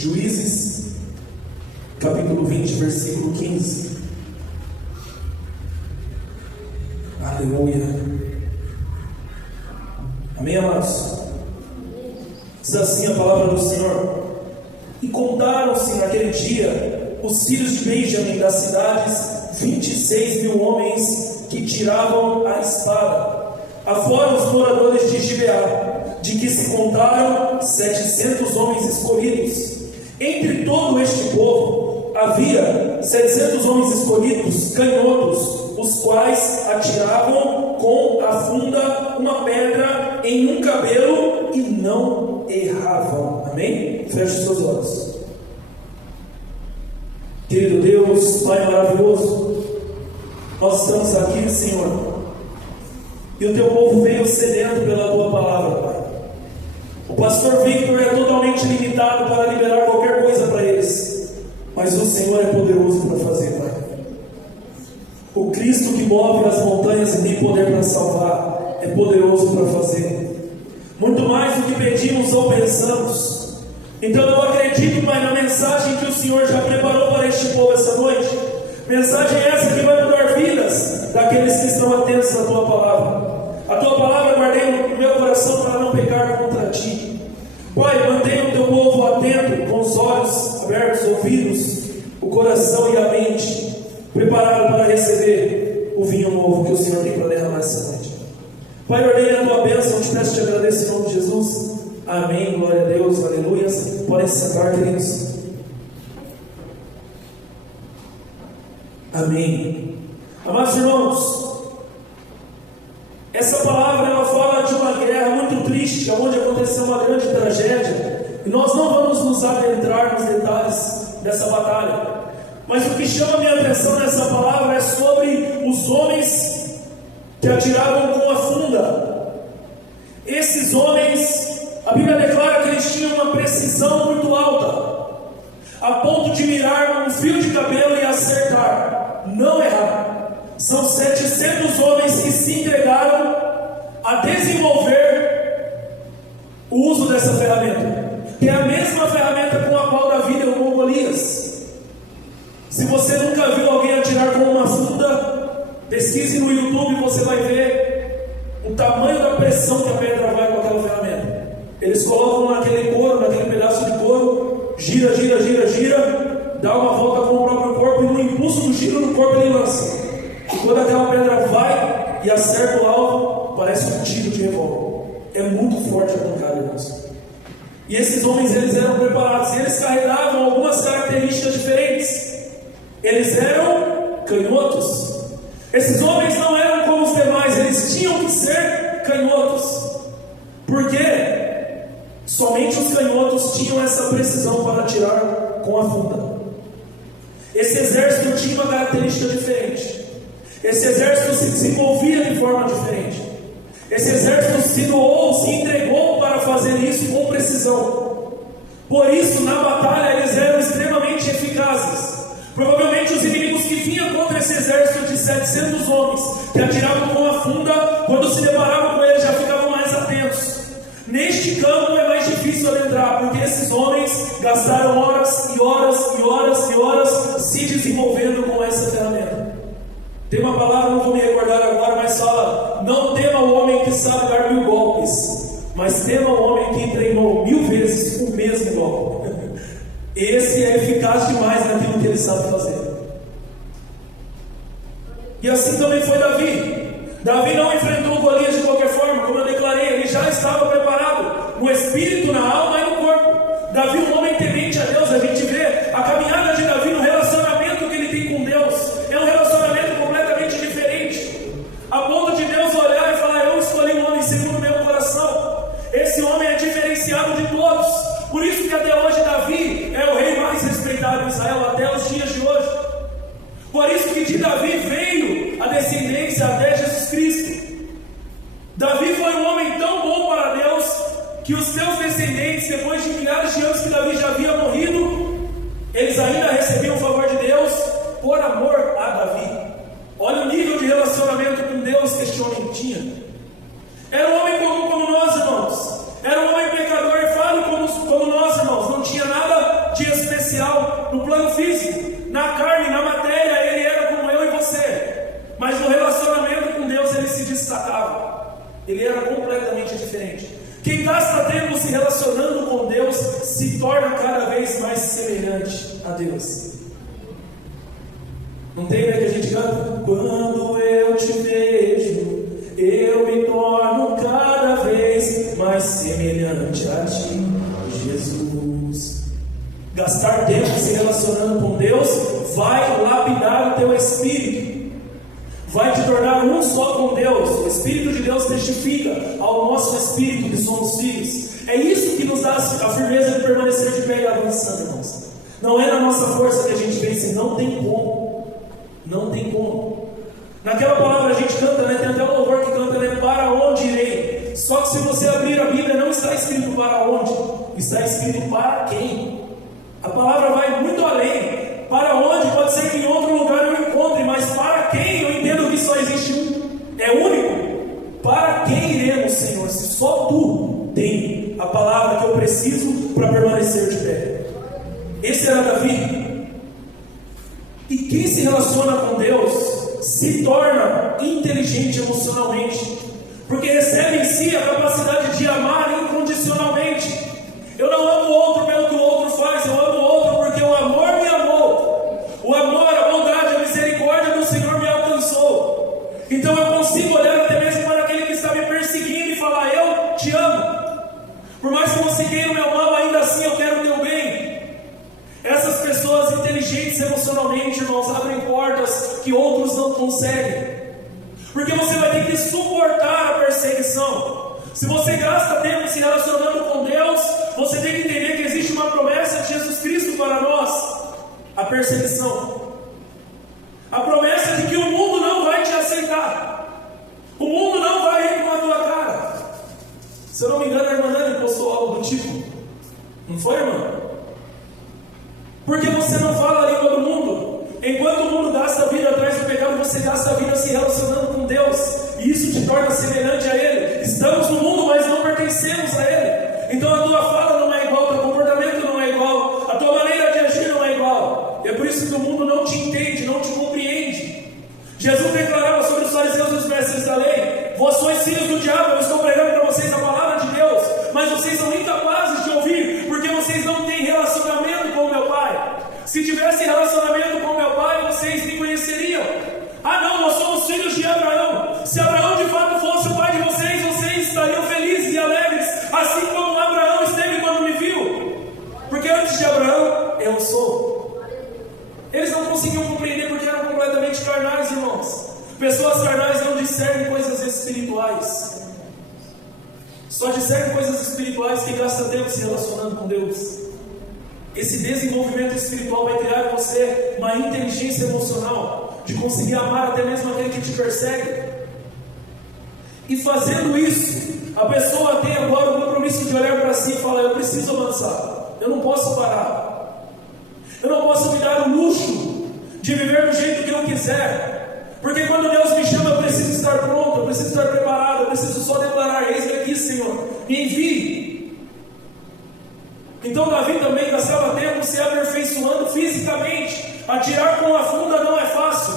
Juízes, capítulo 20, versículo 15. Aleluia. Amém, amados? Diz assim a palavra do Senhor: e contaram-se naquele dia os filhos de Benjamim das cidades 26.000 homens que tiravam a espada, afora os moradores de Gibeá, de que se contaram 700 homens escolhidos. Entre todo este povo havia 700 homens escolhidos, canhotos, os quais atiravam com a funda uma pedra em um cabelo e não erravam. Amém? Feche os seus olhos. Querido Deus, Pai maravilhoso, nós estamos aqui, Senhor, e o Teu povo veio sedento pela Tua palavra, Pai. O pastor Victor é totalmente limitado para liberar qualquer coisa para eles, mas o Senhor é poderoso para fazer, Pai. O Cristo que move as montanhas e tem poder para salvar é poderoso para fazer muito mais do que pedimos ou pensamos. Então eu acredito, Pai, na mensagem que o Senhor já preparou para este povo essa noite. Mensagem essa que vai mudar vidas daqueles que estão atentos à Tua palavra. A Tua palavra guardei no meu coração para não pecar contra Ti. Pai, mantenha o Teu povo atento, com os olhos abertos, ouvidos, o coração e a mente preparado para receber o vinho novo que o Senhor tem para derramar essa noite. Pai, ordene a Tua bênção, te peço e te agradeço em nome de Jesus. Amém, glória a Deus, aleluia. Podem se sentar, queridos. Amém. Amados irmãos, essa palavra ela fala de uma guerra muito triste, onde aconteceu uma grande tragédia, e nós não vamos nos adentrar nos detalhes dessa batalha. Mas o que chama a minha atenção nessa palavra é sobre os homens que atiravam com a funda. Esses homens, a Bíblia declara que eles tinham uma precisão muito alta, a ponto de mirar um fio de cabelo e acertar, não errar. São 700 homens que se entregaram a desenvolver o uso dessa ferramenta, que é a mesma ferramenta com a qual Davi derrubou Golias. Se você nunca viu alguém atirar com uma funda, pesquise no YouTube e você vai ver o tamanho da pressão que a pedra vai com aquela ferramenta. Eles colocam naquele couro, naquele pedaço de couro, gira, gira, gira, gira, dá uma volta com o próprio corpo e no impulso do giro no corpo ele lança. E quando aquela pedra vai e acerta o alvo, parece um tiro de revólver. É muito forte a pancada, irmãos. E esses homens, eles eram preparados, e eles carregavam algumas características diferentes. Eles eram canhotos. Esses homens não eram como os demais, eles tinham que ser canhotos. Por quê? Somente os canhotos tinham essa precisão para atirar com a funda. Esse exército tinha uma característica diferente. Esse exército se desenvolvia de forma diferente. Esse exército se doou, se entregou para fazer isso com precisão. Por isso, na batalha, eles eram extremamente eficazes. Provavelmente os inimigos que vinham contra esse exército de 700 homens, que atiravam com a funda, quando se deparavam com eles, já ficavam mais atentos. Neste campo é mais difícil adentrar, porque esses homens gastaram horas e horas e horas e horas se desenvolvendo com essa ferramenta. Tem uma palavra, não vou me recordar agora, mas fala: não tema o homem que sabe dar 1000 golpes, mas tema o homem que treinou 1000 vezes o mesmo golpe. Esse é eficaz demais naquilo que ele sabe fazer. E assim também foi Davi. Davi não enfrentou Golias de qualquer forma, como eu declarei, ele já estava preparado, no espírito, na alma e no corpo. Davi, um homem temente a Deus, a gente vê a caminhada de Davi no relacionamento que ele tem com Deus. É um relacionamento completamente diferente, a ponto de Deus olhar e falar: eu escolhi um homem segundo o meu coração. Esse homem é diferenciado de todos. Por isso que até hoje Davi é o rei mais respeitado em Israel, até os dias de hoje. Por isso que de Davi veio a descendência até Jesus Cristo. Davi foi um homem tão bom para Deus, que os seus descendentes, depois de milhares de anos que Davi já havia morrido, eles ainda recebiam o favor de Deus por amor a Davi. Olha o nível de relacionamento com Deus que este homem tinha. Era um homem comum como nós, irmãos. Era um homem pecador e falho como nós, irmãos. Não tinha nada especial no plano físico, na carne, na matéria, ele era como eu e você, mas no relacionamento com Deus ele se destacava, ele era completamente diferente. Quem gasta tempo se relacionando com Deus se torna cada vez mais semelhante a Deus. Não tem, né, que a gente canta? Quando eu te vejo, eu me torno cada vez mais semelhante a ti, Jesus. Gastar tempo se relacionando com Deus vai lapidar o teu espírito, vai te tornar um só com Deus. O Espírito de Deus testifica ao nosso espírito que somos filhos. É isso que nos dá a firmeza de permanecer de pé e avançando, irmãos. Não é na nossa força que a gente pensa, não tem como. Não tem como. Naquela palavra a gente canta, né? Tem até o louvor que canta, né? Para onde irei? Só que se você abrir a Bíblia, não está escrito para onde, está escrito para quem. A palavra vai muito além. Para onde pode ser que em outro lugar eu encontre, mas para quem? Eu entendo que só existe um, é único. Para quem iremos, Senhor? Se só Tu tem a palavra que eu preciso para permanecer de pé. Esse era Davi. E quem se relaciona com Deus se torna inteligente emocionalmente, porque recebe em si a capacidade de amar incondicionalmente. Eu não amo o outro pelo que o outro faz, eu amo o outro porque o amor me amou. O amor, a bondade, a misericórdia do Senhor me alcançou. Então eu consigo olhar até mesmo para aquele que está me perseguindo e falar: eu te amo. Por mais que você queira o meu mal, ainda assim eu quero o teu bem. Essas pessoas inteligentes emocionalmente, irmãos, abrem portas que outros não conseguem, porque você vai ter que suportar a perseguição. Se você gasta tempo se relacionando com Deus, você tem que entender que existe uma promessa de Jesus Cristo para nós: a perseguição, a promessa de que o mundo não vai te aceitar, o mundo não vai ir com a tua cara. Se eu não me engano, a irmã Nani postou algo do tipo, não foi, irmã? Porque você não fala a língua do mundo. Enquanto o mundo gasta a vida atrás do pecado, você gasta a vida se relacionando com Deus, e isso te torna semelhante a Ele. Estamos no mundo, mas não pertencemos a Ele. Então a tua fala não é igual, teu comportamento não é igual, a tua maneira de agir não é igual. E é por isso que o mundo não te entende, não te compreende. Jesus declarava sobre os fariseus e os mestres da lei: vós sois filhos do diabo, eu estou pregando para vocês a palavra de Deus, mas vocês são incapazes de ouvir, porque vocês não têm relacionamento com o meu Pai. Se tivesse relacionamento com o meu Pai, vocês me conheceriam. Ah não, nós somos filhos de Abraão. Se Abraão de fato fosse o pai de vocês, vocês estariam felizes e alegres, assim como Abraão esteve quando me viu. Porque antes de Abraão, eu sou. Eles não conseguiam compreender porque eram completamente carnais, irmãos. Pessoas carnais não discernem coisas espirituais. Só discerne coisas espirituais quem gasta tempo se relacionando com Deus. Esse desenvolvimento espiritual vai criar em você uma inteligência emocional, de conseguir amar até mesmo aquele que te persegue. E fazendo isso, a pessoa tem agora o compromisso de olhar para si e falar: eu preciso avançar, eu não posso parar, eu não posso me dar o luxo de viver do jeito que eu quiser, porque quando Deus me chama, eu preciso estar pronto, eu preciso estar preparado, eu preciso só declarar: eis-me aqui, Senhor, me envie. Então Davi também gastava tempo se aperfeiçoando fisicamente. Atirar com a funda não é fácil.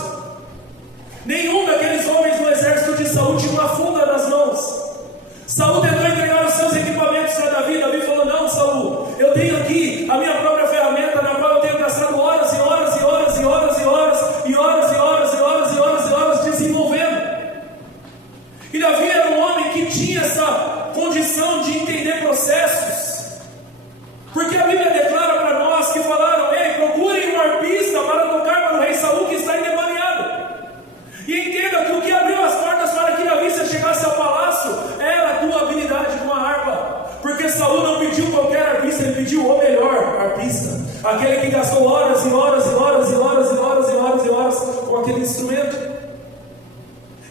Nenhum daqueles homens do exército de Saul tinha uma funda nas mãos. Saul tentou entregar os seus equipamentos para Davi. Davi falou: não, Saul, eu tenho aqui a minha própria ferramenta, na qual eu tenho gastado horas e horas e horas e horas e horas e horas e horas e horas e horas e horas desenvolvendo. E Davi era um homem que tinha essa condição de entender processos. Porque a Bíblia declara para nós que falaram: ei, procurem um arpista para tocar para o rei Saul que está endemoniado. E entenda que o que abriu as portas para que Davi chegasse ao palácio era a tua habilidade com a harpa. Porque Saul não pediu qualquer arpista, ele pediu o melhor arpista, aquele que gastou horas e horas e horas e horas e horas e horas e horas com aquele instrumento.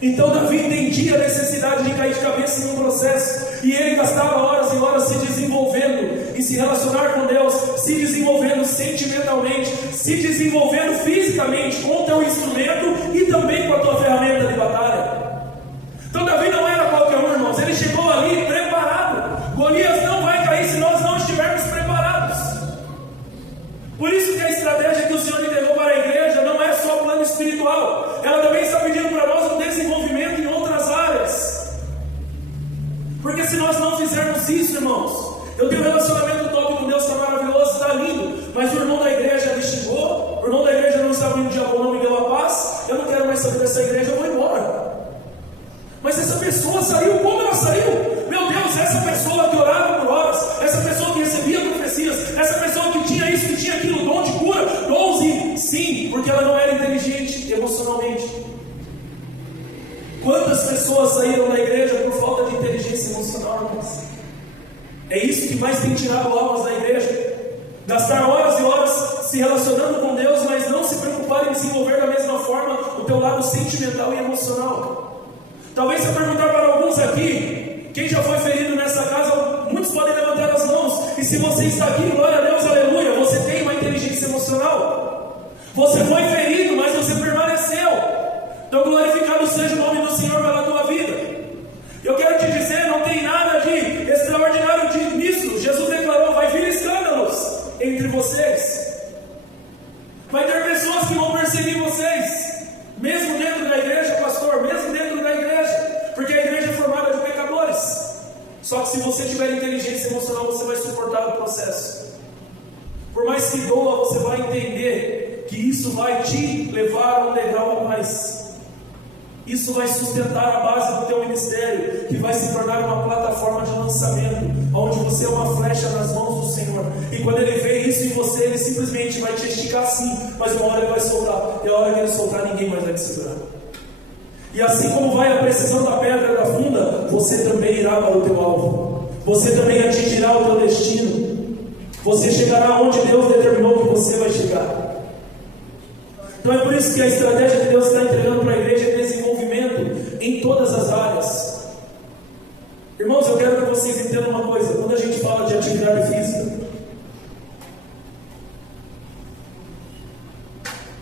Então Davi entendia a necessidade de cair de cabeça em um processo, e ele gastava horas e horas se desenvolvendo, em se relacionar com Deus, se desenvolvendo sentimentalmente, se desenvolvendo fisicamente com o teu instrumento e também com a tua ferramenta de batalha. Então Davi não era qualquer um, irmãos, ele chegou ali preparado. Golias não vai cair se nós não estivermos preparados. Por isso espiritual, ela também está pedindo para nós um desenvolvimento em outras áreas. Porque se nós não fizermos isso, irmãos, eu tenho um relacionamento top com Deus, está maravilhoso, está lindo, mas o irmão da igreja me xingou, o irmão da igreja não estava indo de amor, não me deu a paz, eu não quero mais saber dessa igreja, eu vou embora. Mas essa pessoa saiu, como ela saiu? Meu Deus, essa pessoa que orava por horas, essa pessoa que recebia profecias, essa pessoa que tinha isso, que tinha aquilo, dom de cura, sim, porque ela não era inteligente emocionalmente. Quantas pessoas saíram da igreja por falta de inteligência emocional, irmãos? É isso que mais tem tirado almas da igreja. Gastar horas e horas se relacionando com Deus, mas não se preocupar em desenvolver da mesma forma o teu lado sentimental e emocional. Talvez se eu perguntar para alguns aqui, quem já foi ferido nessa casa, muitos podem levantar as mãos. E se você está aqui, glória a Deus, aleluia, você tem uma inteligência emocional. Você foi ferido, mas você permaneceu. Então glorificado seja o nome do Senhor pela tua vida. Eu quero te dizer, não tem nada de extraordinário nisso. Jesus declarou, vai vir escândalos entre vocês. Vai ter pessoas que vão perseguir vocês, mesmo dentro da igreja, pastor, mesmo dentro da igreja, porque a igreja é formada de pecadores. Só que se você tiver inteligência emocional, você vai suportar o processo. Por mais que doa, você vai entender que isso vai te levar a um degrau a mais. Isso vai sustentar a base do teu ministério, que vai se tornar uma plataforma de lançamento, onde você é uma flecha nas mãos do Senhor. E quando Ele vê isso em você, Ele simplesmente vai te esticar assim, mas uma hora Ele vai soltar. E a hora que Ele soltar, ninguém mais vai te segurar. E assim como vai a precisão da pedra da funda, você também irá para o teu alvo. Você também atingirá o teu destino. Você chegará onde Deus determinou que você vai chegar. Então é por isso que a estratégia que Deus está entregando para a igreja é desenvolvimento em todas as áreas. Irmãos, eu quero que vocês entendam uma coisa. Quando a gente fala de atividade física,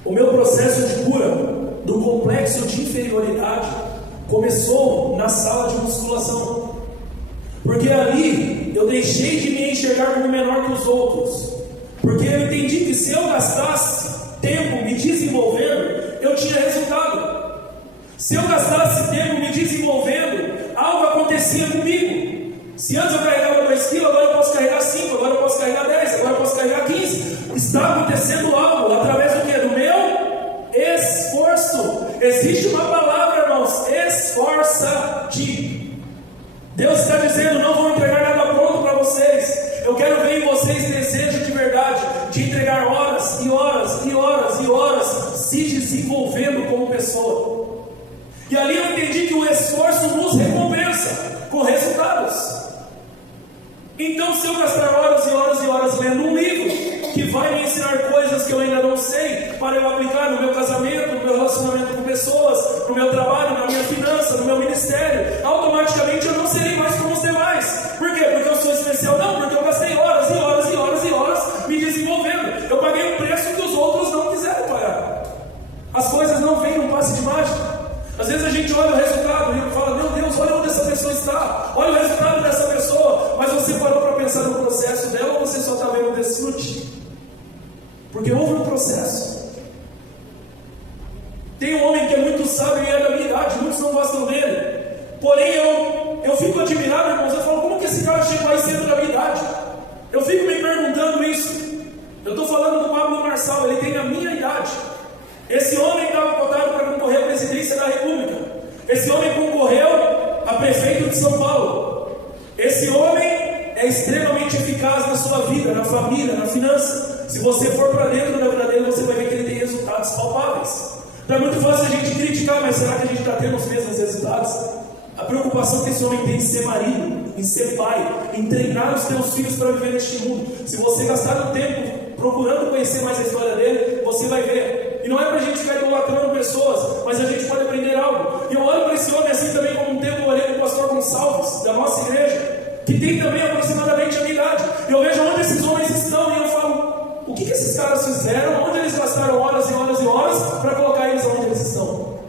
o meu processo de cura do complexo de inferioridade começou na sala de musculação. Porque ali eu deixei de me enxergar como menor que os outros. Porque eu entendi que se eu gastasse tempo me desenvolvendo, eu tinha resultado. Se eu gastasse tempo me desenvolvendo, algo acontecia comigo. Se antes eu carregava 2 quilos, agora eu posso carregar 5, agora eu posso carregar 10, agora eu posso carregar 15. Está acontecendo algo através do que? Do meu esforço. Existe uma palavra, irmãos: esforça-te. Deus está dizendo, não vou entregar nada pronto para vocês. Eu quero ver em vocês desejo de verdade, de entregar horas e horas e horas e horas, se desenvolvendo como pessoa. E ali eu entendi que o esforço nos recompensa com resultados. Então, se eu gastar horas e horas e horas lendo um livro que vai me ensinar coisas que eu ainda não sei, para eu aplicar no meu casamento, no meu relacionamento com pessoas, no meu trabalho, na minha finança, no meu ministério, automaticamente eu não serei mais como os demais. Por quê? Porque eu sou especial? Não, porque eu gastei horas e horas e horas e horas me desenvolvendo. Eu paguei um preço que os outros não quiseram pagar. As coisas não vêm num passe de mágica. Às vezes a gente olha o resultado e fala, meu Deus, olha onde essa pessoa está, olha o resultado dessa pessoa, mas você parou para pensar no processo dela, ou você só está vendo o desfrute? Porque houve um processo. Tem um homem que é muito sábio e é da minha idade, muitos não gostam dele, porém eu fico admirado, irmãos. Eu falo, como que esse cara chegou aí sendo da minha idade? Eu fico me perguntando isso. Eu estou falando do Pablo Marçal, ele tem a minha idade. Esse homem estava cotado para concorrer à presidência da República. Esse homem concorreu a prefeito de São Paulo. Esse homem é extremamente eficaz na sua vida, na família, na finança. Se você for para dentro da vida dele, você vai ver que ele tem resultados palpáveis. Então é muito fácil a gente criticar, mas será que a gente está tendo os mesmos resultados? A preocupação que esse homem tem em ser marido, em ser pai, em treinar os teus filhos para viver neste mundo. Se você gastar um tempo procurando conhecer mais a história dele, você vai ver. E não é para a gente ficar idolatrando pessoas, mas a gente pode aprender algo. E eu olho para esse homem assim também como um tempo, eu olhei para o pastor Gonçalves, da nossa igreja, que tem também aproximadamente a minha idade. E eu vejo onde esses homens estão e eu falo, o que esses caras fizeram? Onde eles gastaram horas e horas e horas para colocar eles onde eles estão?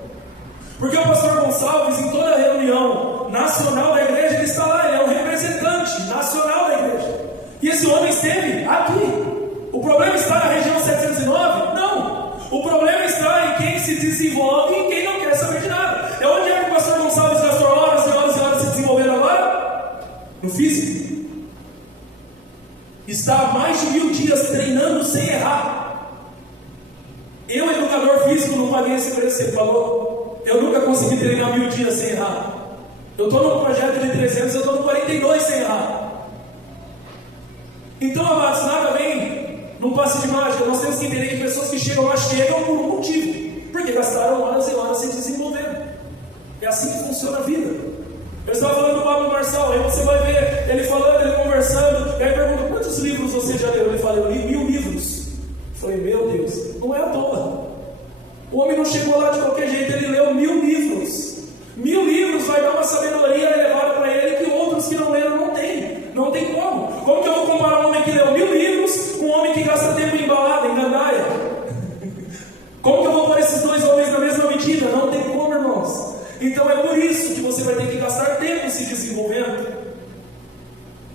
Porque o pastor Gonçalves, em toda a reunião nacional da igreja, ele está lá, ele é um representante nacional da igreja. E esse homem esteve aqui. O problema está na região 709? Não. O problema está em quem se desenvolve e quem não quer saber de nada. É onde é que o pastor Gonçalves gastou horas e horas e horas se desenvolvendo agora? No físico. Está há mais de 1000 dias treinando sem errar. Eu, educador físico, não paguei esse preço que ele falou. Eu nunca consegui treinar 1000 dias sem errar. Eu estou num projeto de 300, eu estou no 42 sem errar. Então, amados, nada vem num passe de mágica. Nós temos que entender que pessoas que chegam lá chegam por um motivo, porque gastaram horas e horas se desenvolvendo. É assim que funciona a vida. Eu estava falando do Pablo Marçal, aí você vai ver ele falando, ele conversando, e aí pergunta: quantos livros você já leu? Ele fala: eu li 1000 livros. Eu falei: meu Deus, não é à toa. O homem não chegou lá de qualquer jeito, ele leu 1000 livros. 1000 livros vai dar uma sabedoria elevada para ele que outros que não leram não têm. Não tem como. Como que eu vou comparar um homem que leu 1000 livros com um homem que gasta tempo em balada, em gandaia? Como que eu vou pôr esses dois homens na mesma medida? Não tem como, irmãos. Então é por isso que você vai ter que gastar tempo se desenvolvendo.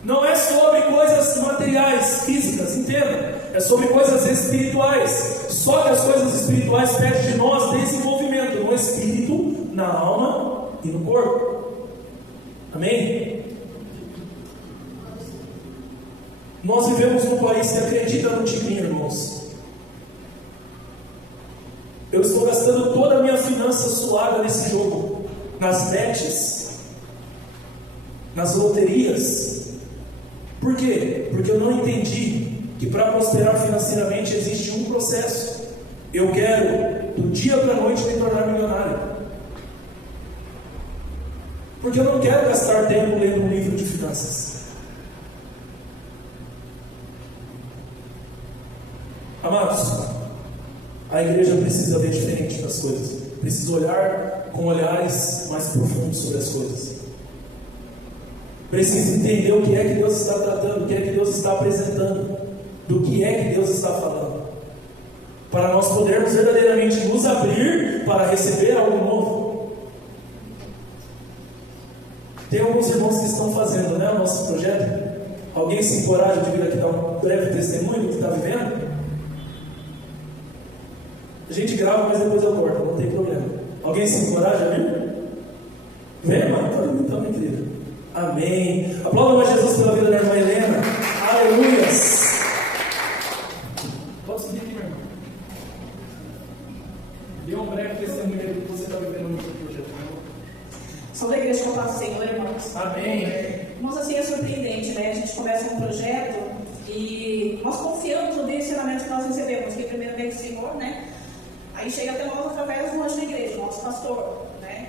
Não é sobre coisas materiais, físicas, entenda. É sobre coisas espirituais. Só que as coisas espirituais pedem de nós desenvolvimento no espírito, na alma e no corpo. Amém? Nós vivemos num país que acredita no tigrinho, irmãos. Eu estou gastando toda a minha finança suada nesse jogo, nas bets, nas loterias. Por quê? Porque eu não entendi que para prosperar financeiramente existe um processo. Eu quero, do dia para a noite, me tornar milionário. Porque eu não quero gastar tempo lendo um livro de finanças. Amados, a igreja precisa ver diferente das coisas. Precisa olhar com olhares mais profundos sobre as coisas. Precisa entender o que é que Deus está tratando, o que é que Deus está apresentando, do que é que Deus está falando, para nós podermos verdadeiramente nos abrir para receber algo novo. Tem alguns irmãos que estão fazendo, né, o nosso projeto. Alguém se encoraja de vir aqui dar um breve testemunho do que está vivendo? A gente grava, mas depois eu corto, não tem problema. Alguém se encoraja a vir? Vem, mano, então, minha querida. Amém. Aplauda a Jesus pela vida da irmã Helena. Aleluias. Pode subir aqui, meu irmão. Dê um breve testemunho do que você está vivendo no seu projeto. Sou da Igreja Contato do Senhor, irmãos. Amém. Irmãos, assim é surpreendente, né? A gente começa um projeto e nós confiamos no direcionamento que nós recebemos, que primeiro vem do Senhor, né? Aí chega até nós através do anjo da igreja, nosso pastor, né?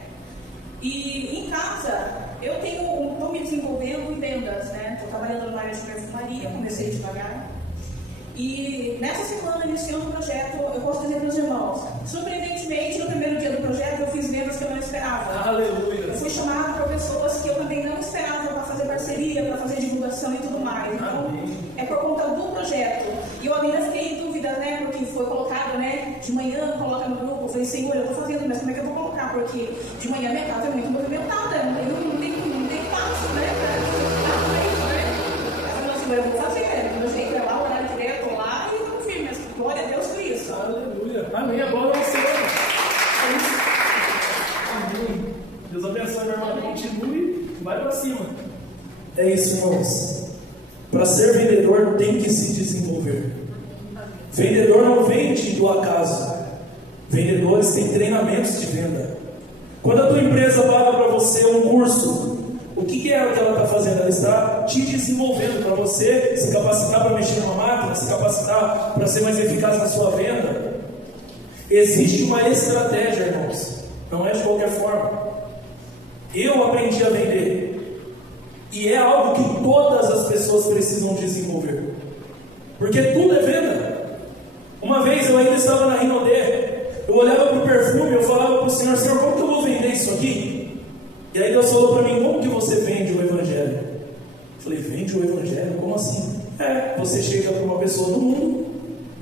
E em casa, eu estou me desenvolvendo em vendas, né? Estou trabalhando na área de perfumaria, comecei devagar. E nessa semana, iniciando o projeto, eu posso dizer para os irmãos, surpreendentemente, no primeiro dia do projeto, eu fiz vendas que eu não esperava. Aleluia. Eu fui chamada por pessoas que eu também não esperava para fazer parceria, para fazer divulgação e tudo mais. Então, é por conta do projeto. E eu ainda fiquei em dúvida, né? Porque foi colocado, né? De manhã, coloca no grupo. Eu falei: Senhor, eu estou fazendo, mas como é que eu vou colocar? Porque de manhã minha casa é muito movimentada, não tem passo, né? Eu vou fazer, do meu jeito é lá, o horário que eu estou lá e estou firme, mas glória a Deus por isso. Aleluia. Amém. Agora é o Senhor. Amém. Deus abençoe, meu irmão. Continue, vai para cima. É isso, irmãos. Para ser vendedor tem que se desenvolver. Vendedor não vende do acaso. Vendedores têm treinamentos de venda. Quando a tua empresa paga para você um curso, o que é que ela está fazendo? Ela está te desenvolvendo para você se capacitar para mexer numa máquina, se capacitar para ser mais eficaz na sua venda. Existe uma estratégia, irmãos. Não é de qualquer forma. Eu aprendi a vender. E é algo que todas as pessoas precisam desenvolver. Porque tudo é venda. Uma vez eu ainda estava na Rinodê. Eu olhava para o perfume, eu falava para o Senhor: Senhor, como que eu vou vender isso aqui? E aí Deus falou para mim: como que você vende o Evangelho? Eu falei: vende o Evangelho? Como assim? Você chega para uma pessoa do mundo,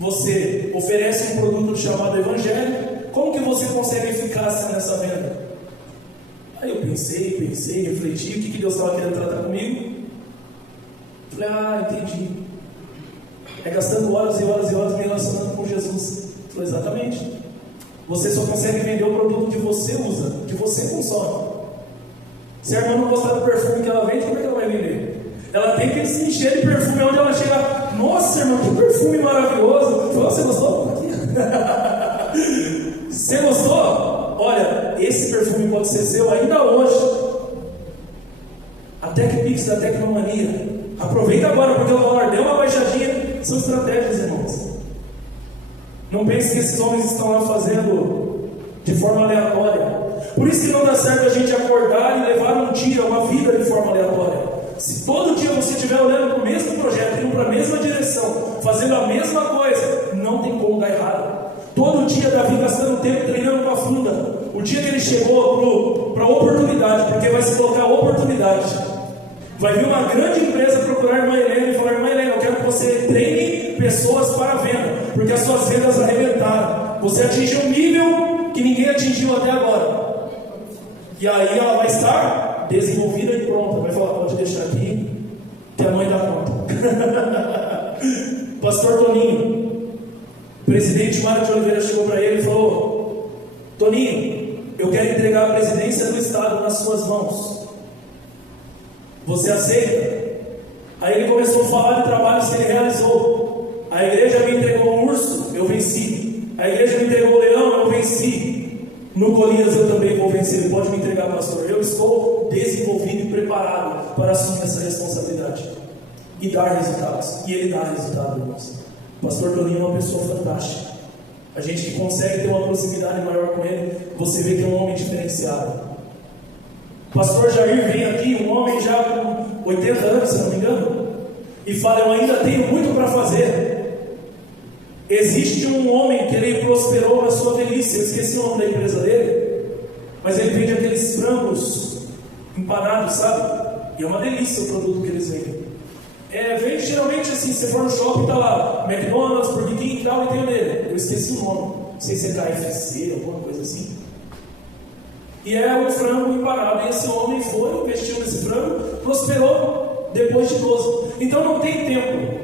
você oferece um produto chamado Evangelho. Como que você consegue eficácia nessa venda? Aí eu pensei, refleti, o que Deus estava querendo tratar comigo? Eu falei: entendi. É gastando horas e horas e horas me relacionando com Jesus. Eu falei: exatamente. Você só consegue vender o produto que você usa, que você consome. Se a irmã não gostar do perfume que ela vende, como é que ela vai vender? Ela tem que se encher de perfume. Onde ela chega, nossa irmã, que perfume maravilhoso. Você gostou? Você gostou? Olha, esse perfume pode ser seu ainda hoje. A TechPix da Tecnomania. Aproveita agora, porque o dólar deu uma baixadinha. São estratégias, irmãos. Não pense que esses homens estão lá fazendo de forma aleatória. Por isso que não dá certo a gente acordar e levar um dia, uma vida de forma aleatória. Se todo dia você estiver olhando para o mesmo projeto, indo para a mesma direção, fazendo a mesma coisa, não tem como dar errado. Todo dia Davi gastando tempo treinando com a funda. O dia que ele chegou para a oportunidade, porque vai se colocar a oportunidade. Vai vir uma grande empresa procurar a irmã Helena e falar: irmã Helena, eu quero que você treine pessoas para a venda, porque as suas vendas arrebentaram. Você atingiu um nível que ninguém atingiu até agora. E aí ela vai estar desenvolvida e pronta. Vai falar: pode deixar aqui, que a mãe dá conta. Pastor Toninho, o presidente Mário de Oliveira chegou para ele e falou: Toninho, eu quero entregar a presidência do Estado nas suas mãos. Você aceita? Aí ele começou a falar de trabalhos que ele realizou. A igreja me entregou um urso, eu venci. A igreja me entregou um leão, eu venci. No Golias eu também vou vencer. Ele pode me entregar, pastor. Eu estou desenvolvido e preparado para assumir essa responsabilidade e dar resultados. E ele dá resultado, irmãos. O pastor Toninho é uma pessoa fantástica. A gente que consegue ter uma proximidade maior com ele, você vê que é um homem diferenciado. O pastor Jair vem aqui, um homem já com 80 anos, se não me engano, e fala: eu ainda tenho muito para fazer. Existe um homem que ele prosperou na sua velhice, eu esqueci o nome da empresa dele, mas ele vende aqueles frangos empanados, sabe? E é uma delícia o produto que eles vendem. Vende geralmente assim, se você for no shopping, tá lá McDonald's, Burger King e tal, e tem o dele. Eu esqueci o nome, não sei se é KFC, alguma coisa assim. E é um frango empanado. E esse homem foi, investiu nesse frango, prosperou depois de 12. Então não tem tempo.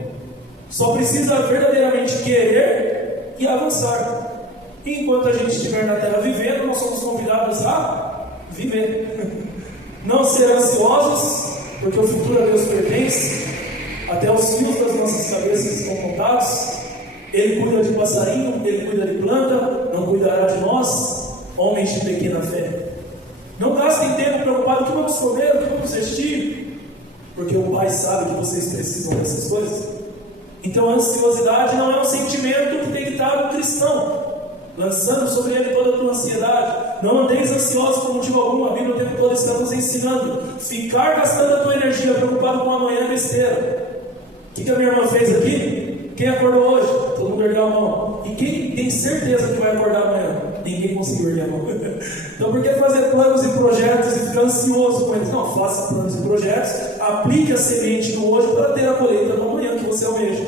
Só precisa verdadeiramente querer e avançar. E enquanto a gente estiver na terra vivendo, nós somos convidados a viver. Não ser ansiosos, porque o futuro a Deus pertence. Até os fios das nossas cabeças estão contados. Ele cuida de passarinho, ele cuida de planta, não cuidará de nós, homens de pequena fé. Não gastem tempo preocupado: o que vamos comer, o que vamos vestir, porque o Pai sabe que vocês precisam dessas coisas. Então a ansiosidade não é um sentimento que tem que estar no cristão, lançando sobre ele toda a tua ansiedade. Não andeis ansiosos por motivo algum. A Bíblia o tempo todo está nos ensinando: ficar gastando a tua energia preocupado com amanhã é besteira. O que a minha irmã fez aqui? Quem acordou hoje? Todo mundo ergueu a mão. E quem tem certeza que vai acordar amanhã? Ninguém conseguiu erguer a mão. Então por que fazer planos e projetos e ficar ansioso com eles? Não, faça planos e projetos, aplique a semente no hoje para ter a colheita no amanhã que você almeja.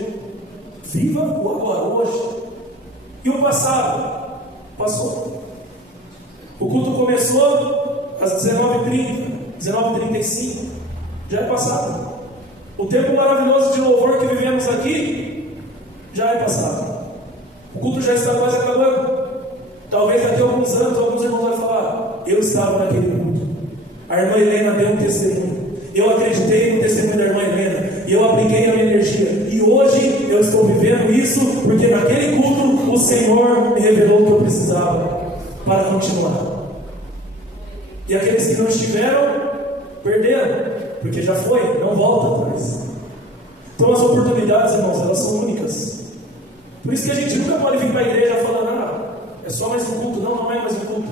Viva o agora, hoje. E o passado? Passou. O culto começou às 19h30, 19h35. Já é passado. O tempo maravilhoso de louvor que vivemos aqui já é passado. O culto já está quase acabando. Talvez daqui a alguns anos, alguns irmãos vão falar: eu estava naquele culto. A irmã Helena deu um testemunho. Eu acreditei no testemunho da irmã Helena. E eu apliquei a minha energia. E hoje eu estou vivendo isso porque naquele culto o Senhor me revelou o que eu precisava para continuar. E aqueles que não estiveram, perderam. Porque já foi, não volta atrás. Então as oportunidades, irmãos, elas são únicas. Por isso que a gente nunca pode vir para a igreja falando: é só mais um culto. Não é mais um culto.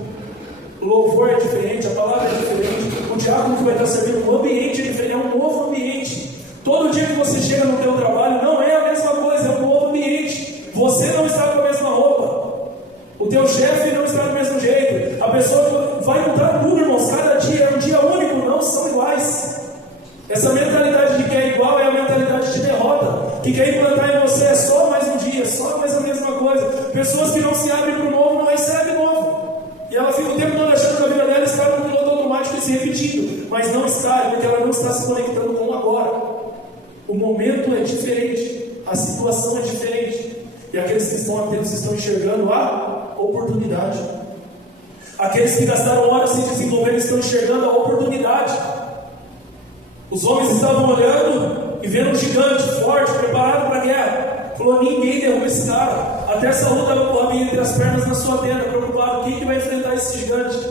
O louvor é diferente, a palavra é diferente. O diácono que vai estar servindo, o ambiente é diferente, é um novo ambiente. Todo dia que você chega no teu trabalho, não é a mesma coisa, é um novo ambiente. Você não está com a mesma roupa. O teu chefe não está do mesmo jeito. A pessoa vai mudar tudo, irmãos. Cada dia é um dia único, não são iguais. Essa mentalidade de que é igual é a mentalidade de derrota. Que quer implantar em você é só mais um dia, só mais a mesma coisa. Pessoas que não se abrem para o novo não recebem novo. E ela fica o tempo todo achando que a vida dela está no piloto automático e se repetindo. Mas não está, porque ela não está se conectando com o agora. O momento é diferente. A situação é diferente. E aqueles que estão atentos estão enxergando a oportunidade. Aqueles que gastaram horas se desenvolvendo estão enxergando a oportunidade. Os homens estavam olhando e vendo um gigante forte, preparado para a guerra. Falou: ninguém derruba esse cara. Até Saul estava com o rabinho entre as pernas na sua tenda, preocupado: quem que vai enfrentar esse gigante?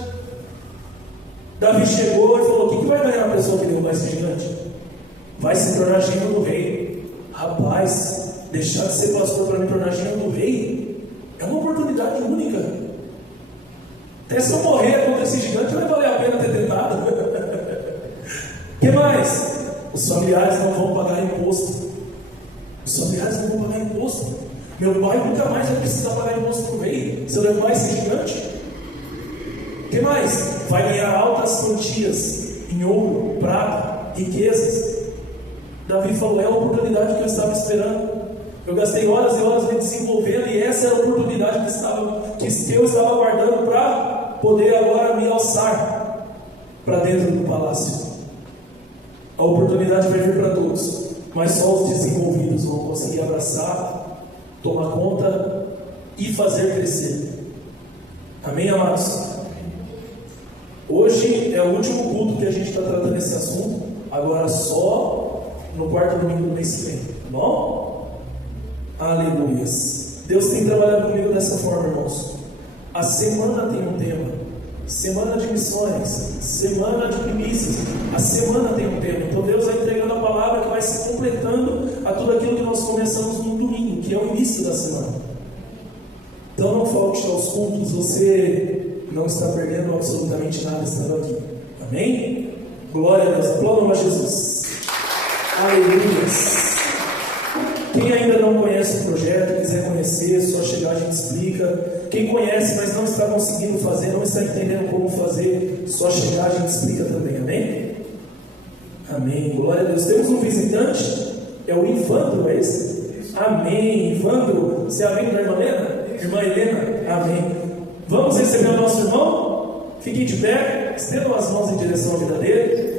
Davi chegou e falou: o que vai ganhar a pessoa que derrubar esse gigante? Vai se tornar genro do rei. Rapaz, deixar de ser pastor para me tornar genro do rei é uma oportunidade única. Até se eu morrer contra esse gigante, vai valer a pena ter tentado. O que mais? Os familiares não vão pagar imposto. Os familiares não vão pagar imposto. Meu pai nunca mais vai precisar pagar imposto para o rei se eu levar esse gigante. O que mais? Vai ganhar altas quantias em ouro, prata, riquezas. Davi falou: é a oportunidade que eu estava esperando. Eu gastei horas e horas me desenvolvendo, e essa era a oportunidade que eu estava aguardando para poder agora me alçar para dentro do palácio. A oportunidade vai vir para todos, mas só os desenvolvidos vão conseguir abraçar, tomar conta e fazer crescer. Amém, amados? Hoje é o último culto que a gente está tratando esse assunto, agora só no quarto domingo do mês que vem, tá bom? Aleluias. Deus tem trabalhado comigo dessa forma, irmãos. A semana tem um tema: semana de missões, semana de primícias. A semana tem um tema. Então Deus vai entregando a palavra que vai se completando a tudo aquilo que nós começamos no domingo, que é o início da semana. Então não falte aos cultos. Você não está perdendo absolutamente nada estando aqui. Amém? Glória a Deus. Aplaudam a Jesus. Aleluia. Quem ainda não conhece o projeto, quiser conhecer, é só chegar, a gente explica. Quem conhece, mas não está conseguindo fazer, não está entendendo como fazer, só chegar, a gente explica também. Amém? Amém. Glória a Deus. Temos um visitante, é o Ivandro, é esse? Amém. Ivandro, você é amigo da irmã Helena? Irmã Helena? Amém. Vamos receber o nosso irmão? Fiquem de pé, estendam as mãos em direção à vida dele.